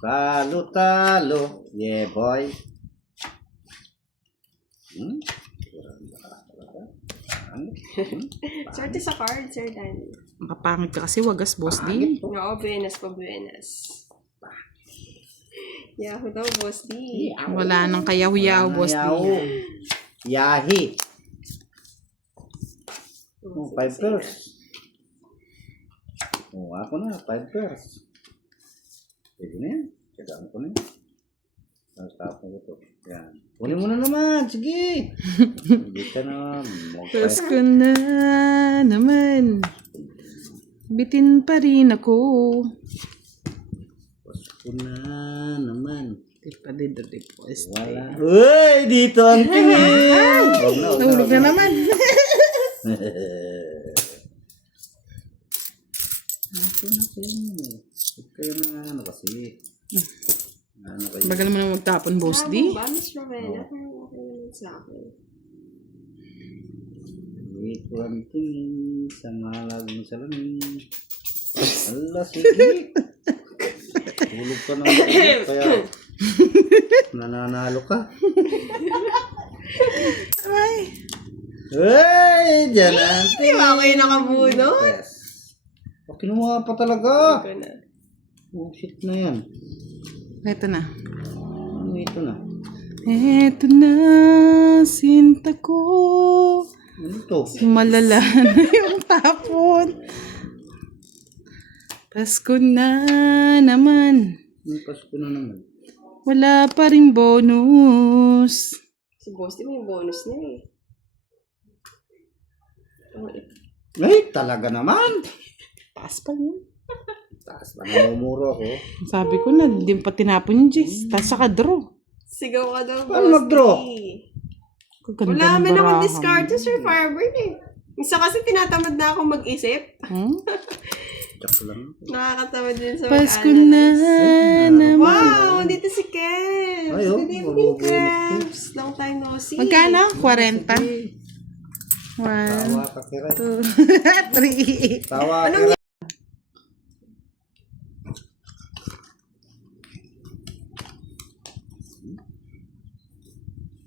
Talo-talo. Yeah, boy. Swerte sa card, Sir Danny. Makapangit ka kasi wagas, Boss D. Oo, buenas pa, buenas. Yahoo daw, Boss D. Wala nang kayaw-yaw, Boss D. Yahi. Oh, 5 pairs. Oh, ako na, 5 pairs. Pwede na yan. Kailangan ko na yan. Tapos ko to. Yan. Kunin mo na naman. Sige. Hindi ka na. Tapos ko na naman. Bitin pa rin ako. Tapos ko na naman. Di pa din dati po. Wala. Uy! Dito ang tingin! Nahulog na naman. Kayo na ano kasi. Ano kayo? Bagal mo na magtapon, Boss D. Ba, Miss Rowena? Parang okay naman sa akin. Dito ang tingin sa malagong salamin. Allah, sige. Hulog ka naman. Kaya nananalo ka. Ay. Hey! Diyan ang Di ba kayo nakabuno? yes. O, kinuha pa talaga. Ito na. Oh, shit na yan. Ito na. Ano ito na? Ito na, sinta ko. Ano ito? Malala na yung tapon. Pasko na naman. Ang Pasko na naman. Wala pa rin bonus. Si Boss D may bonus na eh. Ay, talaga naman. Taas pa yun. Taas lang namumuro ako. Sabi ko na, hindi pa tinapon yung Jess. Taas saka draw. Sigaw ka daw, Paano Boss mag-draw? D. Kaganda Wala ng naman akong barahan. discard to, Sir Firebird eh. Isa kasi tinatamad na ako mag-isip. Hmm? Joke lang. Nakakatamad din sa Pasko na naman. Wow! Dito si Kevs! Ay, oh, Good evening, mabubulot Kevs! Long time no see. Magkano? 40? 1, Tawa ka kira. 2, 3. Tawa ka kira.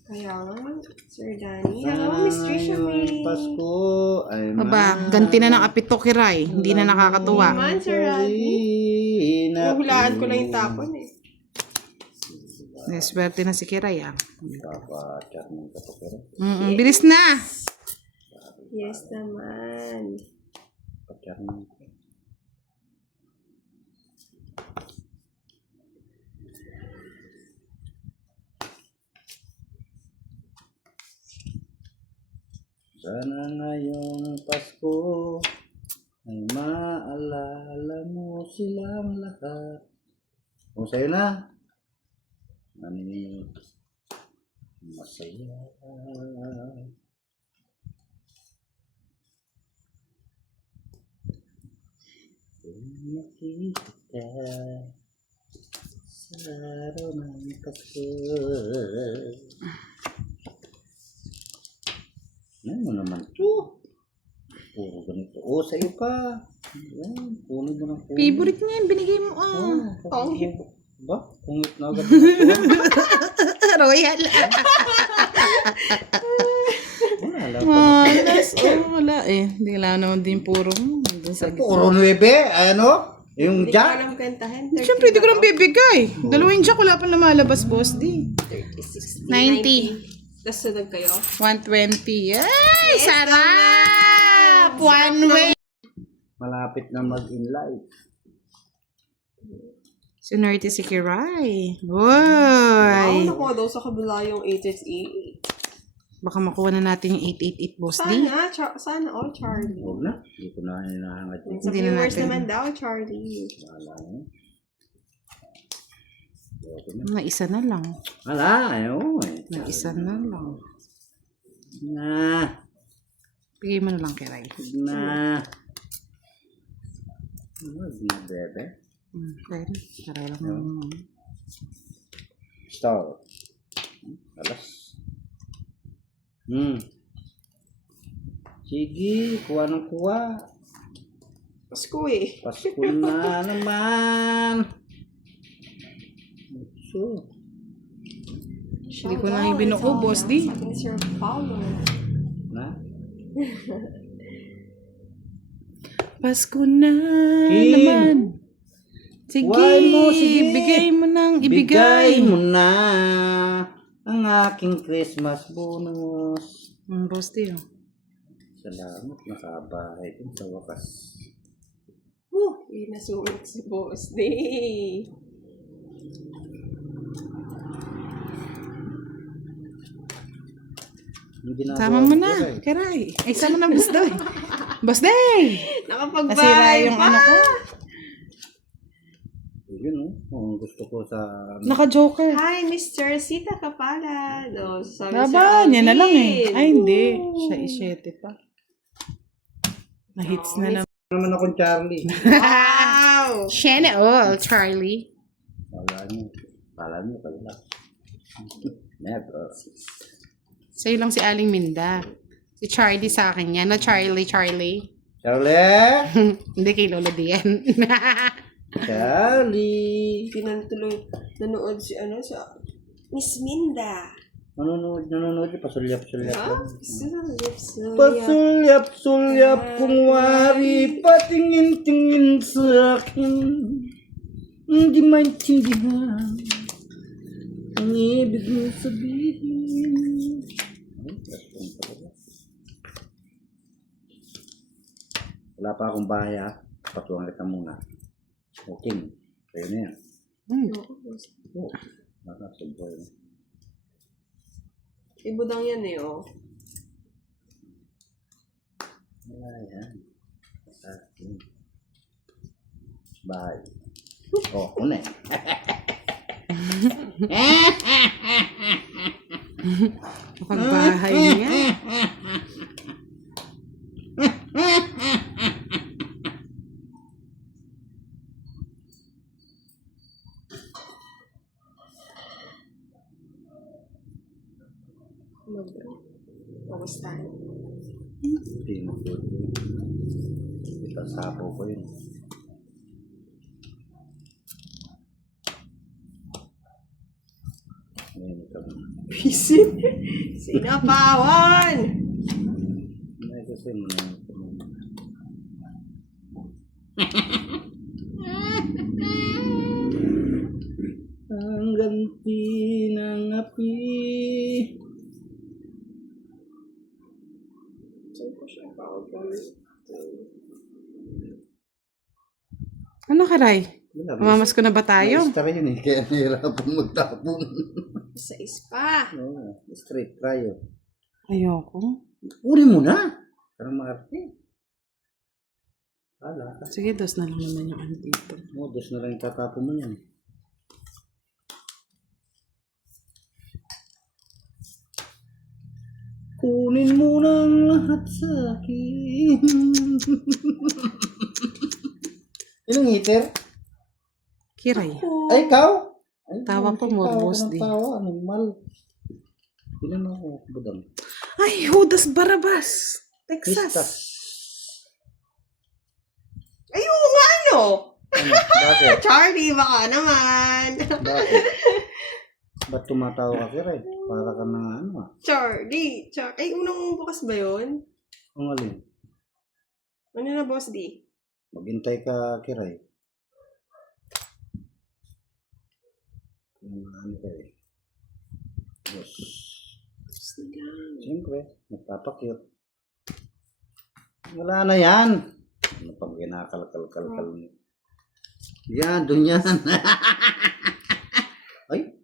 Kaya nga, Sir Danny. Hello, Miss Trisha May. Pasko ay Aba, ganti na ng apito kiray. Hindi na nakakatuwa. Man, Sir Randy. Huhulaan ko lang yung tapon eh. Swerte na si Kiray ah. Kapachat ng kapakira. Bilis na! Yes naman. Kapachat ng sana ngayong Pasko ay maalala mo silang lahat. O sa'yo na. Nani masaya. Kung nakita sa araw ng Pasko. Ano naman to? Puro ganito. O, sa'yo pa. Yan, puno mo ng puno. Favorite niya yan, binigay mo ah. Pangit. Ba? Pungit na agad na Royal. wala lang pa. Wala eh. Hindi kailangan naman din puro mo. Doon sa Puro 9, ano? Yung Hindi ko jack? alam bentahin. Siyempre, hindi ko lang bibigay. Dalawang jack, wala pa lumalabas, Boss D. 90. Tapos sunod kayo. 120. Ay, sarap! One way. Malapit na mag-in-life. Sinerte si Kiray. Wow, Uy! nakuha daw sa kabila yung 888. Baka makuha na natin yung 888, Boss D. Sana all, Charlie. Huwag na. Hindi ko na hinahangat yun. Sa Hindi na viewers natin. naman daw, Charlie. Wala na. Na isa na lang. Wala, ayaw eh. Na isa na lang. Na. Bigay mo na lang, Kiray. Na. Huwag na, bebe. Pwede. Para lang. Star. Alas. Sige, kuha ng kuha. Pasko eh. Pasko na naman. oh. Hindi ko na yung binuo, boss D. Sabi ni Sir Paulo. Na? Pasko na King. naman. Sige, Sige. bigay mo nang Bigay ibigay. mo na ang aking Christmas bonus. Boss D, oh. Salamat, nakabahay din sa wakas. Nasulit si Boss D. Yung ginagawa Sama mo ko, na, Kiray. Kiray. Ay, sama na, Boss Day. Boss Day! Nakapagbahay Nasira yung pa. ano ko. Yun, oh. Oh, gusto ko sa... Naka-joker. Hi, Mr. Sita Kapalad. O, sabi Laban, si yan na lang eh. Alvin. Ay, hindi. Woo! Siya isyete pa. Na-hits na naman. naman akong Charlie. Wow! Shane all, Charlie. Kala nyo, kala. Never. Sa'yo lang si Aling Minda. Si Charlie sa akin yan. No, Charlie. Charlie! Hindi kay Lola Dian. Charlie! Pinantuloy, nanood si sa Miss Minda. Nanonood, pasulyap-sulyap. Ha? Pasulyap-sulyap kung wari, patingin-tingin sa akin. Hindi maintindihan ang ibig mo sabihin. Wala pa akong bahay ha. Patuwang kita muna. Okay. Kayo na yan. Oo. Nakasubay. Ibudang yan eh, oh. Wala yan. Akin. Bahay. Oh, una eh. Pagbahay niya. Bawas tayo. Hindi mo doon. Itasapo ko yun. Ngayon ito. Visit. Sinapawan! May kasi mo na ito. Ang ganti ng api. Ano, Karay? Wala, Mamamas ko na ba tayo? Maestra yun eh, kaya nahirapan magtapon. Sa ispa. Oo, straight tayo. Ayoko. Kunin mo na. Parang maarte. Hala ka. Sige, dos na lang naman yung ano dito. Modus na lang yung tatapon mo yan. Kunin mo ng lahat sa akin. Ilang heater? Kiray. Ay, ikaw? Ay, Tawa ko mo, tawa boss ka ng D. tawa, normal. Ilan ako, budang? Ay, Judas Barabas. Texas. Pistas. Ay, oo nga, ano? Ano? Bakit? Charlie, baka naman. Bakit? Ba't tumatawa ka, Kiray? Para ka na ano ah. Charlie. Ay, unang bukas ba yun? Ang alin? Ano na, Boss D? Maghintay ka, Kiray. Ano ka eh? Yes. Siyempre, magpapakyot. Wala na yan. Ano pang kinakalkal-kalkal mo? Yan, dun yan. Ay,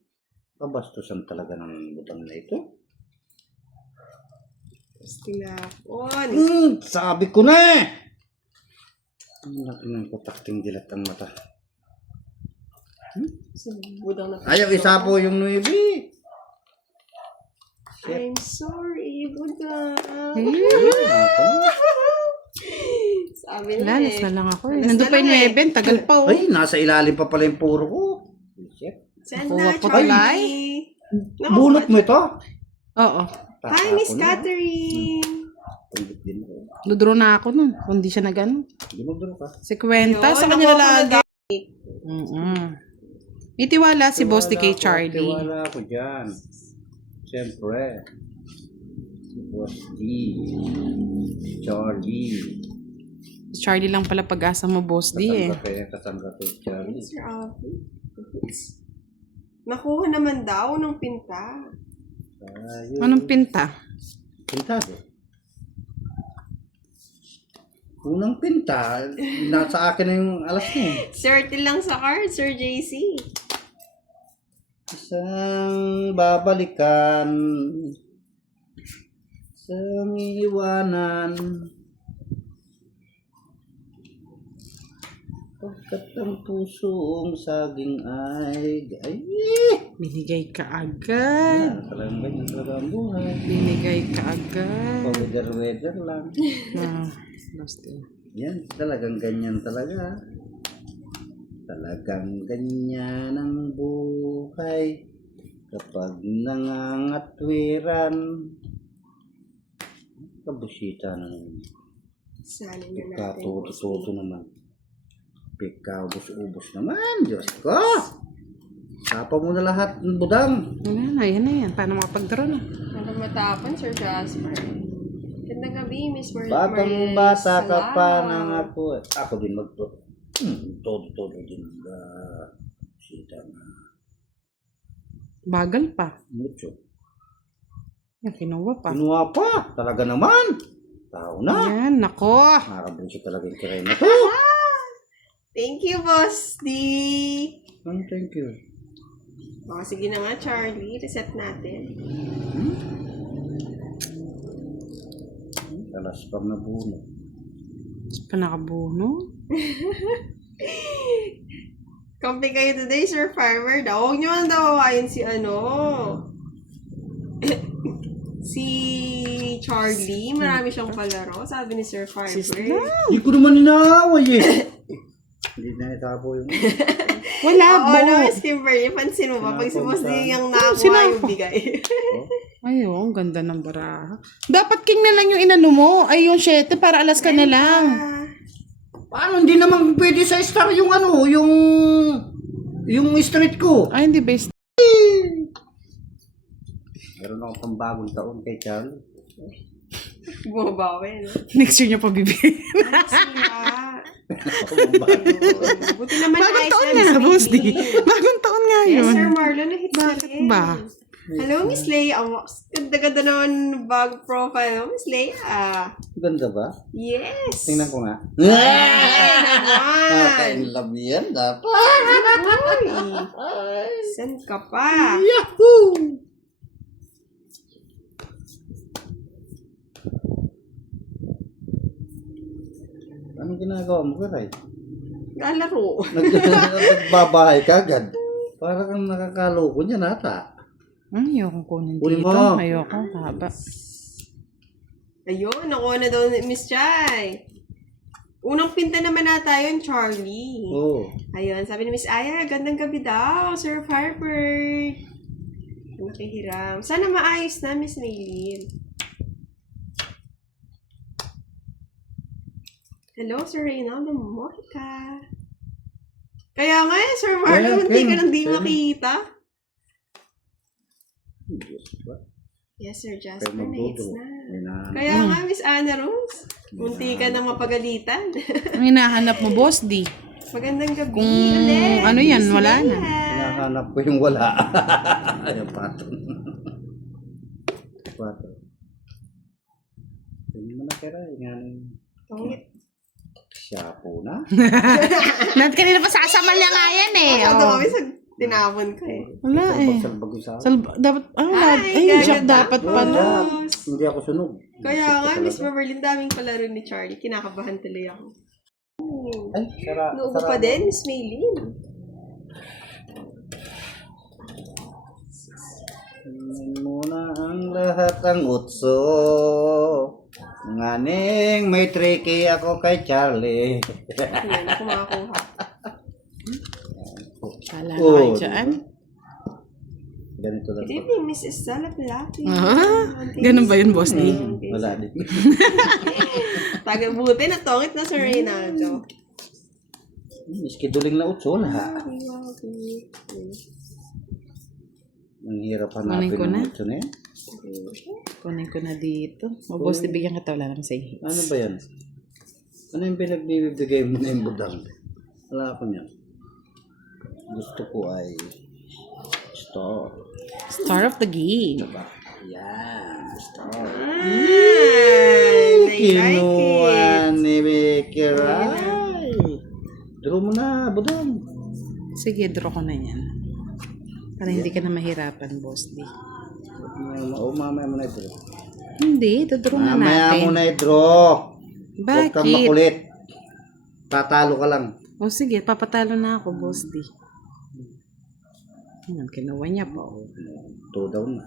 kabastusan talaga ng butang na ito. Tinapon. Sabi ko na eh! Ang laki ng kutakting dilat ang mata. Budang na. Ayaw, isa po yung 9. I'm sorry, Budang. Sabi na Lalas eh. na lang ako eh. Lalas Nandun na pa yung lang eh. 9, tagal pa oh. Ay, nasa ilalim pa pala yung puro ko. Shit. Saan Nakuha na, ko Charlie? Bunot mo ito? Oo. Hi, Miss Catherine. Pundit din ko. Ludraw na ako nun. Kung di siya nagano. Dumagduro ka. Si Kwenta, Yun, sa kanya nakuha ko lagi. na May tiwala si Boss D kay Charlie. Tiwala ako dyan. Siyempre. Si Boss D. Charlie. Charlie lang pala pag-asa mo, Boss D eh. Katanggap ko si Charlie. Sir Alvin. Nakuha naman daw ng pinta. Ayun. Anong pinta? Pintado. Unang pinta, nasa akin na yung alas niya. Swerte lang sa card, Sir JC. Isang babalikan, isang iiwanan, pagkat ang pusong saging ay Binigay ka agad. talagang ganyan talaga ang buhay. Binigay ka agad. Pa-weather lang. Boss D. Yan, talagang ganyan talaga. Talagang ganyan ang buhay kapag nangangatwiran. Kabusita na naman. Sana na natin. Pagkatuto naman. Pagkaubos-ubos naman. Diyos ko! Tapa mo na lahat ng budang. Wala na, yan na yan. Paano makapag-draw na? Para matapon, Sir Jasper. Gandang gabi, Miss Batang bata ka pa nang ako. Ako din magto. Todo din. Sita na. Bagal pa. Mucho. Yan, kinuha pa. Kinuha pa. Talaga naman. Tao na. Yan, nako. Nakakabunsi talaga yung kiray na to. Thank you, Boss D. Thank you. O, sige na nga, Charlie. Reset natin. Alas pag nabuno. Pa nakabuno. Kampi kayo today, Sir Farmer. Huwag nyo man daw awayin si si Charlie. Marami siyang palaro. Sabi ni Sir Farmer. Hindi ko naman inaaway eh. Hindi na itapo yung... Wala, Oo, bo. no, Miss Kimberly. Pansin mo ba? Pag si Boss D yung nakakuha yung bigay. Ay, oh, ang ganda ng baraha. Dapat king na lang yung inano mo. Ay, yung 7 para alas ka na lang. Paano hindi naman pwede sa star yung ano, yung street ko? Ay, hindi best. Meron ako pang bagong taon kay Charlie. Bumabawi, no? Next year niya pa bibigyan. Sila. Bagong Buti naman Bagong ayos taon na, nga, Miss Boss D. Bailey. Bagong taon nga Yes, yun. Sir Marlon, na-hits na Bakit rin. ba? Hello, Miss Leia. Oh, ganda-ganda naman bagong profile mo, Miss Leia. Ganda ba? Yes. Tingnan ko nga. Ay, naman. Naka-inlove yan dapat. Uy. Saan ka pa? Yahoo! Anong ginagawa mo, Karay? Lalaro. Nagbabahay ka agad. Para kang nakakaloko niya nata. Ayokong kunin Kunin dito. mo. Ayokong haba. Ayun, nakuha na daw ni Miss Chai. Unang pinta naman nata yun, Charlie. Oo. Ayun, sabi ni Miss Aya, gandang gabi daw, Sir Firebird. Nakihiram. Sana maayos na, Miss Maylin. Hello, Sir Reynaldo Mojica. Kaya nga eh, Sir Marlon, hindi ka nang di makita. Diyos ba? Yes, Sir Kaya Jasper, na-hits magdudo. na. Kaya nga, Miss Ana Rose, munti ka na mapagalitan. Ang hinahanap mo, Boss D. Magandang gabi Kung ulit. ano yan, Miss wala na. Leia. Hinahanap ko yung wala. Yung pattern. Pattern. Hindi mo na kira. Tungit. Siya po na. Kanina pa sasama niya nga yan eh. Masyado Oh. kami sa tinapon ko eh. Wala eh. Salbag yung sa akin. Dapat, Ay, Jack ganda. dapat Oh. pala. Hindi ako sunog. Kaya nga, Gusto ko Miss talaga. Beverly, daming palaro ni Charlie. Kinakabahan tuloy ako. Ay, sara. Nuubo pa din, Miss Maylin. Muna ang lahat ang utso. Nganing may tricky ako kay Charlie. Ayan, ako makakuha. Kala Oh, nga dyan. Ganito lang. Good evening, Miss Estela Pilati. Ganun ba yun, Boss D? Wala din. Tagabuti na tongit na Sir Reynaldo. Scheduling na utso na. Ay, wow. Ang hirap Kunin hanapin ko ng na. utso na yan. Kunin ko na dito. O, boss, bigyan kita wala naman sa iyo. Ano ba yan? Ano yung pinagbibigay mo na yung budang? Wala ako niyan. Gusto ko ay star. Star of the game. Diba? Yan. Star. I like Kinuha it. ni Bekiray. Draw mo na, budang. Sige, draw ko na yan. Para hindi ka na mahirapan, boss. Di. O, mamaya mo na i-draw. Hindi, draw na Mamaya natin. mo na i-draw. Huwag kang Bakit? makulit. Tatalo ka lang. O sige, papatalo na ako, boss. Di. Yan, kinuha niya po. 2 down na.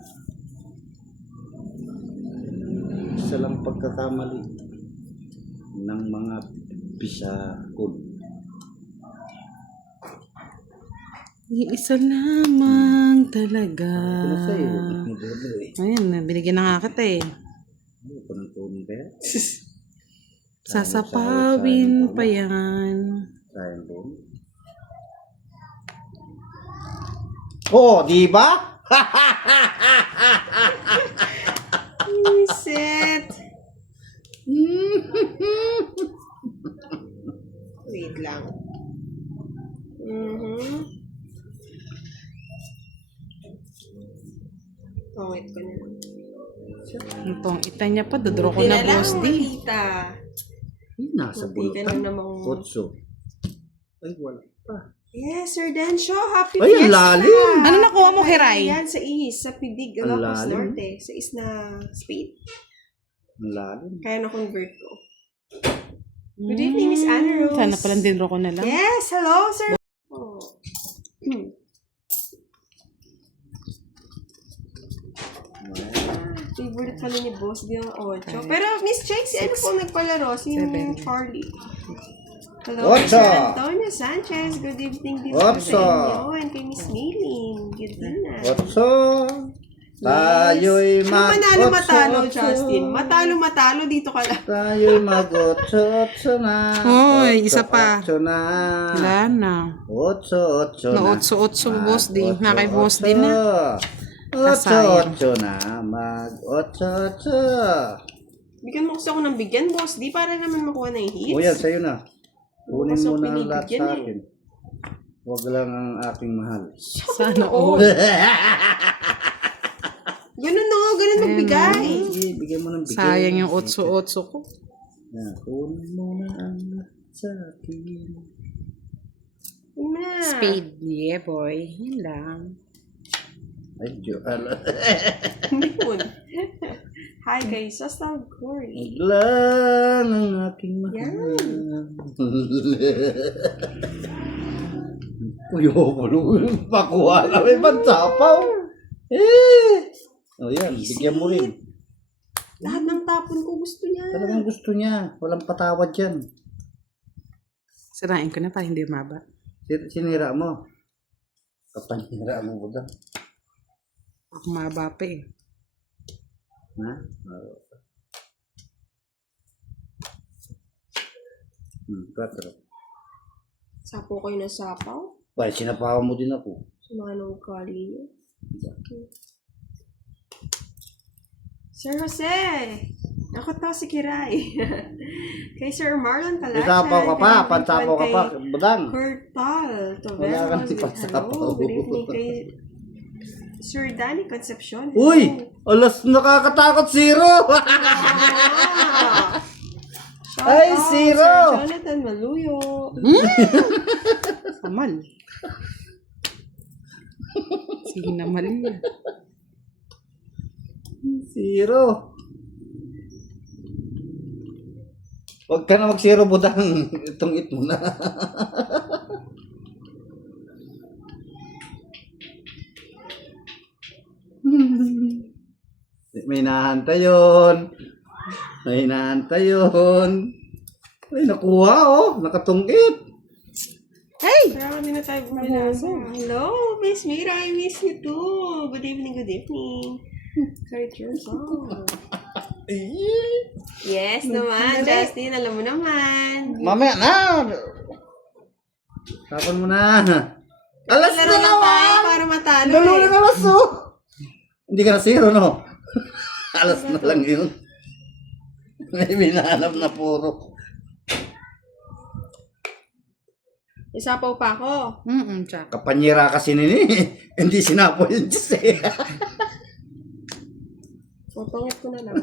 Isa lang pagkakamali ng mga bisakol. Isa lamang talaga. Ito na sa'yo. Ayan, binigyan na nga kita eh. Ano ko ng tuning kaya? Sasapawin pa yan. Sayang doon. Oh, di ba? Set. Wait lang. Oh, wait ko na lang. Itong ita niya pa, dodraw ko na, boss. Di. Malita. Nasa Buti ka bulkan. na namang... Otso. Ay, wala pa. Yes, Sir Dancio. Happy Ay, ang Fiesta! lalim. Ano nakuha mo, Hiray? Yan, sa East, sa Pidig, Ang Ilocos lalim. Norte. Sa East na Spade. Ang lalim. Kaya na-convert ko. Good evening, Miss Anna Rose. Sana palang dindraw ko na lang. Yes, hello, sir. Oh. Favorite pala ni Boss di ang 8. Pero Miss Chicks, ano po nagpalaro? Sino yung Charlie? Hello, Ocho. Sir Antonio Sanchez. Good evening din po Ocho. sa inyo. And kay Miss Maylin. Good evening. Otso. Tayo'y Ano manalo matalo, otso. Justin? Matalo dito ka lang. Tayo'y mag-otso na. Hoy, isa pa. Otso na. Wala na. Otso na. Na-otso-otso, boss. Di. Na kay boss Otso. din na. Kasayang. Otso na. Mag-otso. Bigyan mo gusto ko ng bigyan, boss. Di para naman makuha na yung hits. O yan, sa'yo na. Kunin Bukas mo ako na ang lahat pinibigyan sa eh. akin. Huwag lang ang aking mahal. Sana Oo. all. Ganun no, ganun magbigay. Sige, bigyan mo ng bigay. Sayang yung otso-otso ko. Yan, kunin mo na ang lahat sa akin. Yun na. Spade. Yeah, boy. Yun lang. Ay, ala. Hindi po. Hi guys, just love Corey. Huwag lang ang aking mahal. Yan. Uy, pakuha na may pansapaw. O yan, bigyan mo rin. Lahat ng tapon ko gusto niya. Talagang gusto niya. Walang patawad yan. Sirain ko na para hindi umaba. Sinira mo. Kapanira mo ba? Ako maba pa eh. Ha? Patro. Sapo kayo na sapaw. Ay, sinapawa mo din ako. Sumama ng ugali niyo. Sir Jose! Ako to si Kiray. Kay Sir Marlon Palacian. Isapaw ka pa, pansapaw ka pa, budang. Kurtal. Wala kang si pansapaw. Hello, good evening kay Sir Danny Concepcion. Uy! Alas nakakatakot, zero! Ay, zero! Sir Jonathan Maluyo. Kamal. Sinamal niya. Zero. Huwag ka na mag-zero, budang. Itong it mo na. May nahantay yun. May nahantay yun. Ay, nakuha oh. Nakatungkit. Hey! Marami na tayo buminasa. Hello, Miss Mira. I miss you too. Good evening, good evening. Sorry, cheers. Oh. Yes naman, Justin. Alam mo naman. Mamaya na. Tapon mo na. Alas Laro na na tayo naman! para matalo Dalawa eh. ng alas, oh! Hindi ka na zero, no? Alas na lang yun. May binahanap na puro. Isapaw pa ako. Tsaka. Kapanyera kasi nini. Hindi sinapo yung Diyos eh. Pupangit ko na lang.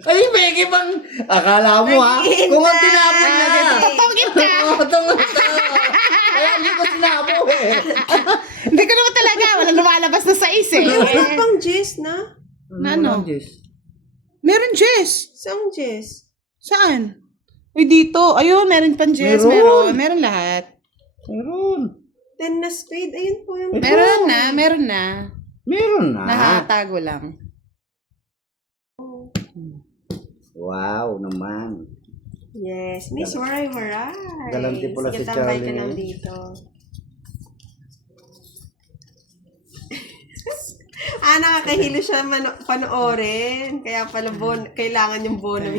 Ay, Becky bang... Akala mo ha? Kung ang tinapon niya kita. Tatawagin ka! Oo, tungo to. Kaya hindi ko sinapo eh. Hindi ko naman talaga. Wala lumalabas na sa is eh. Wala pang Jess na? Na ano? Diyos? Meron Jess. Saan Jess? Saan? Uy, dito. Ayun, meron pang Jess. Meron. Meron lahat. Meron. 10 na spade. Ayun po yung... Meron na, meron na. Meron na. Nakatago lang. Wow naman. Yes. Miss Waray. Galante pala si Sige, tambay ka Charlie. lang dito. Nakakahilo siya panoorin. Kaya pala kailangan yung bono.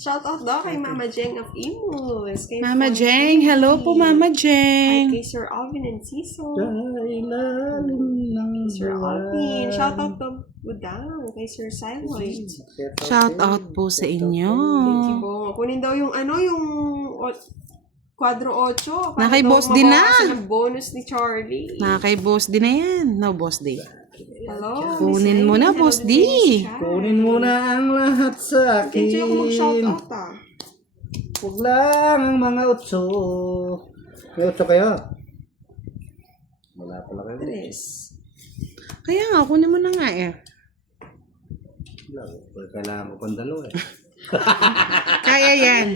Shout out daw kay Mama Jeng of Imus. Kay Mama Fonzie. Jeng. Hello po, Mama Hi Jeng. kay Sir Alvin and Cecil. Sa ilalim ng Sir buwan. Alvin. Shout out to Budang. Kay Sir Siloy. Shout out po sa inyo. Thank you, Bong. Kunin daw yung yung Quadro 8. Na kay Boss din na. Ng bonus ni Charlie. Kay Boss D na yan. No, Boss D. Hello. Kunin Miss mo na, Amy. Boss Hello, D. Miss Chan. Kunin mo na ang lahat sa akin. Hindi ako mag-shout out Huwag lang ang mga utso. May utso kayo? Wala pala kayo. Tres. Kaya nga, kunin mo na nga eh. Wala. Kailangan ko pang dalawa eh. Kaya yan.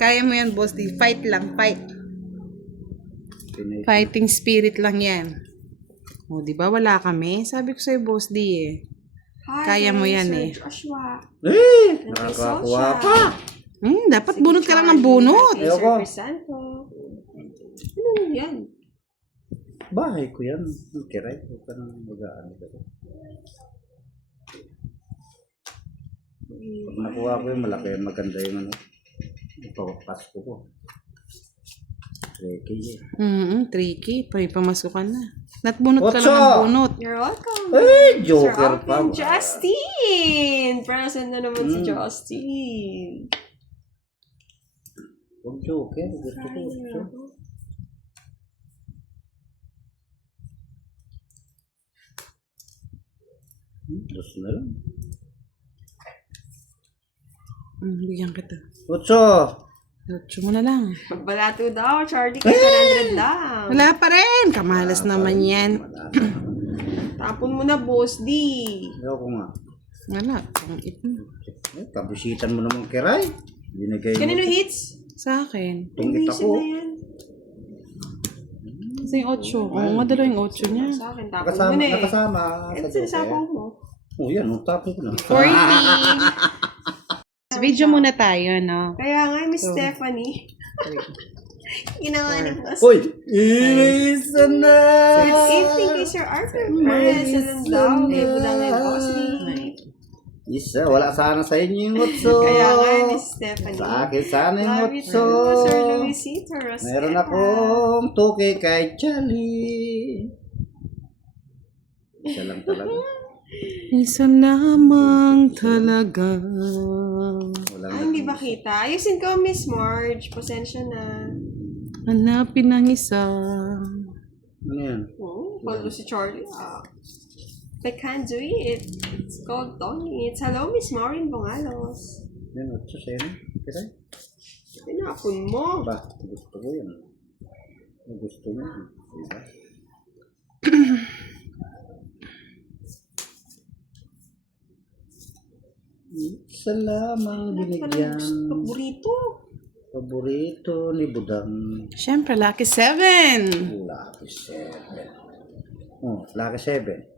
Kaya mo yan, Boss D. Fight lang, fight. Pinay- Fighting spirit lang yan. O, di ba wala kami? Sabi ko sa'yo, Boss D eh. Hi, Kaya mo kay yan Sir eh. Joshua. Nakakakuha pa. Dapat bunot ka lang ng bunot. Kay Sir Ayoko. Crisanto. Ano yan? Bahay ko yan. Kiray. Huwag ka nang mag-aano ka. Pag nakuha ko yung malaki, maganda yung ano. Ito, Pasko ko. Tricky eh. Tricky. Pamasukan na. Natbunot ka lang Otso! ng bunot. You're welcome. Ay, Sir Joker pa. Alvin Justin! Present na naman si Justin. Huwag Joker. Gusto ko. Gusto. Dos na lang. Bigyan kita. Otso! Lutso mo na lang. Magbalato daw, Charlie, kay 100 lang. Wala pa rin. Kamalas naman yan. Tapon mo na, Boss D. Ayoko nga. Wala. Pangit mo. Kabisitan mo naman kiray. Binigay mo. Kanino hits? Sa akin. Tungit Buwisin ako. na yan. Kasi yung 8. Oo nga, dalawa yung 8 niya. Sa akin, tapon mo na eh. Nakasama Ito sa sinasapaw Joker. mo. Oh, yan. Tapos ko na. 40. Video muna tayo, no? Kaya nga, Miss Stephanie. Ginawa ni Boss. Uy! Isa na! Good evening kay Sir Arthur Perez. Alam daw, kay Budang and Boss D. Isa. Wala sana sa inyo yung utso. Kaya nga, Miss Stephanie. Sa akin sana yung Love you utso. too, Sir Luisito Rosetta. Meron akong tuki kay Charlie. Isa lang talaga. Isa lamang talaga. Wala Ay, hindi ba kita? Ayusin ko, Miss Marge. Pasensya na. Hanapin ang isa. Ano yan? Oh, follow si Charlie. I can't do it. It's called Tony. It's hello, Miss Maureen Bongalos. Yan, utso sa'yo. Kiray. Pinapon mo. Ba, gusto ko yan. Gusto mo. Diba? Isa lamang binigyan. Paborito. Paborito ni Budang. Siyempre, Lucky 7. Lucky 7. Oh, Lucky 7.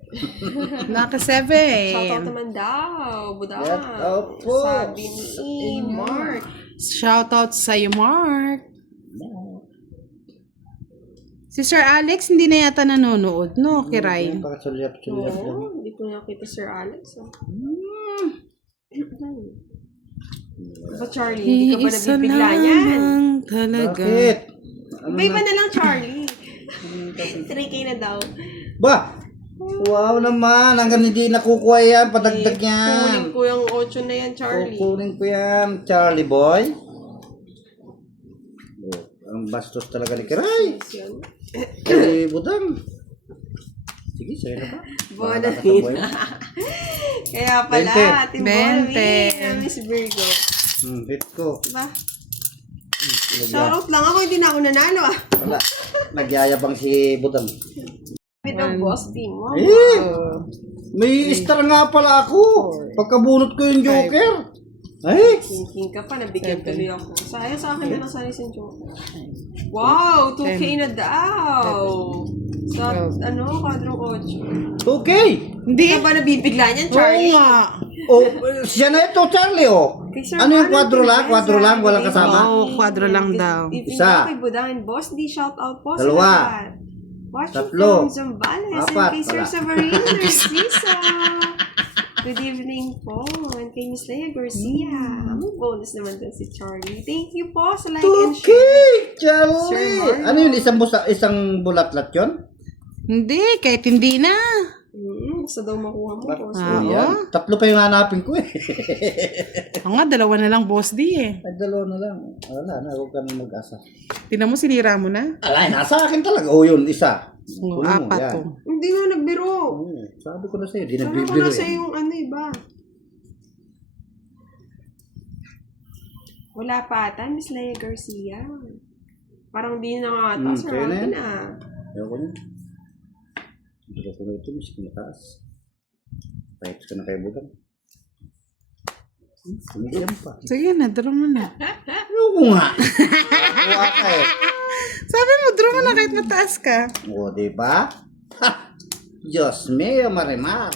Lucky Shoutout 7. naman daw. Budang. Shoutout po Sabi sa ni inyo. Mark. Shoutout sa'yo, Mark. Si Sir Alex hindi na yata nanonood, no? Kiray. Pakasulyap-sulyap lang. Oo, hindi ko nakita Sir Alex. Ba, Charlie? Hindi ka ba Iisa nabibigla niyan? lang talaga. Bakit? Ano Iba-iba na lang, Charlie. 3K na daw. Ba? Wow naman. Hanggang hindi nakukuha yan. Padagdag Kunin yan. ko yung 8 na yan, Charlie. Kukunin ko yan. Charlie boy. Oh, ang bastos talaga ni Kiray. Yan. Eh, budang. Sige, sa'yo na ba? Bona Bahala ka sa buhay mo. Kaya pala, 20. Timboli 20. na Miss Virgo. Hit ko. Diba? Shoutout lang ako, hindi na ako nanalo ah. Wala. Nagyayabang si budang. Bit of boss team mo. Eh! May star nga pala ako. Pagkabunot ko yung Joker. Ay! Thinking ka pa, nabigyan tuloy ako. Sayang sa akin na lang sana isang joker. Wow, 2K na daw. Sa, quadrong 8. Okay! Hindi ka ba nabibigla niyan, Oo Charlie? nga. Oh, siya na ito, Charlie, oh. Kay Sir Ano yung Alan kwadro lang? Teresa, Kwadro lang? Walang kay kasama? Oo, kwadro lang daw. If Isa. kay Budahan, boss, di shout out po Dalawa. sa lahat. Watching Tatlo. from Zambales Apat. and kay Sir Wala. Severino Narciso. Good evening po. And kay Miss Leia Garcia. May bonus naman din si Charlie. Thank you po sa like and share. Okay, Sir Charlie. Mario. Ano yun? Isang bulatlat yun? Hindi, kahit hindi na. Gusto daw makuha mo, boss. Ah. Oo. Yan. Tatlo pa yung hanapin ko eh. Ako nga, 2 na lang, boss di eh. Ay, dalawa na lang. Wala na, huwag ka na mag-asa. Tinan mo, sinira mo na. Alay, nasa akin talaga. Oh, yun, isa. Oo, Kunin mo, 4 yan. to. Hindi nga nagbiro. Sabi ko na sa'yo, di Sabi ko nagbibiro na sa eh. yung ano iba. Wala pa ata, Miss Leia Garcia. Parang di na nga ata, Sir kaya na Alvin yan. ah. Ayaw ko niya. Hindi ko na ito, mas kumataas. Kahit ka na kayo budang. Kumigyan pa. Sige na, draw mo na. Ano ko nga? Kuha ka eh. Sabi mo, draw mo na kahit mataas ka. O, diba? Ha! Diyos mío, Marimar.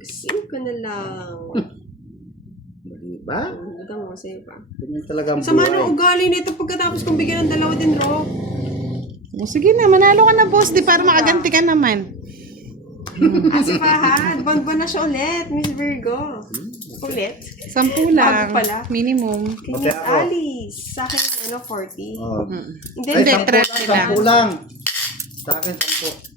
Sim ko na lang. Diba? Hanggang mo sa'yo pa. Ganyan talaga ang Sama ng buhay. ugali nito pagkatapos kong bigyan ng 2 din, Ro. O sige na, manalo ka na, boss di para makaganti ka naman. Asi Fahad, bonbon na siya ulit, Miss Virgo. Ulit. 10 lang. Bago pala. Minimum. Kay Pati Miss ako. Alice. Sa akin, 40. Oh. Hindi, Ay, Hindi, 10 lang, 30 lang. 10 lang. Sa akin, 10.